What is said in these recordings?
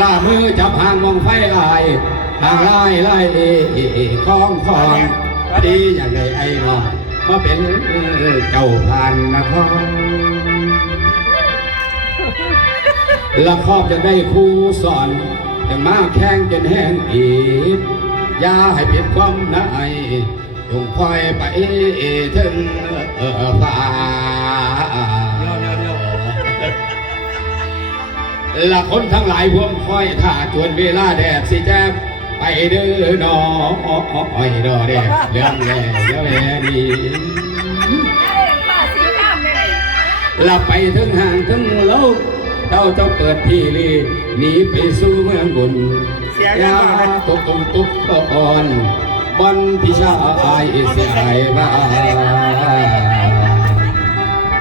ล่ามือจับหางมองไฟลายหางลายลายคล้องดีอย่างไรไอ้น้องมาเป็นเจ้าพานนครละครอบจะได้ครูสอนจะมาแข่งจนแห้งอีกอย่าให้ผิดความนายจงคอยไปถึงฟ้าละคนทั้งหลายพวงคอยถ้าจวนเวลาแดดสิแจ๊บไปเด้อน้อยดอแดดเรื่องแย่เดี๋ยวแย่ดีละไปถึงห่างถึงโลกเจ้าเปิดที่ลีหนีไปสู่เมืองบุญยาตกตุกก่อนบอนพิชาอายเสียหายบ้า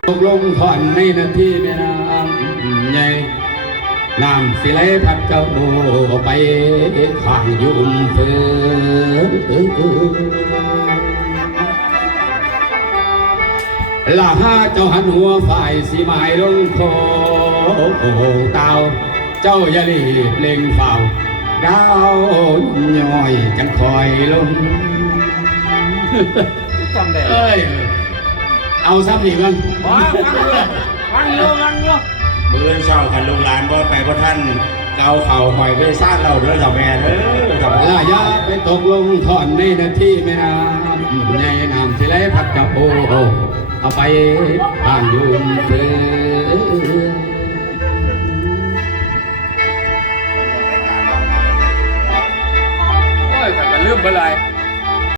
ตกลงถอนในนาทีแม่น้ำใหญ่น้ำสิไหลพัดเจ้าไปข้างยุ่มเฟือละห้าเจ้าหันหัวฝ่ายสีไม้ลงคอเตาเจ้าอย่ารีบเล่งเฝ้าดาวย่อยจังคอยลงจำได้เอ้ยเอาซ้ำอีกกันวังโยเมื่อเช้ากันลงร้านบ่ไปบ่ท่านเกาเข่าหอยไปซ่านเราเด้อกับแม่เด้อกับลายาไปตกลงถอนในนาทีแม่น้ำในน้ำสิไหลพัดกับเอาไปผ่านยุ่มเฟือโอ้ยแต่ก็ลืมไปเลย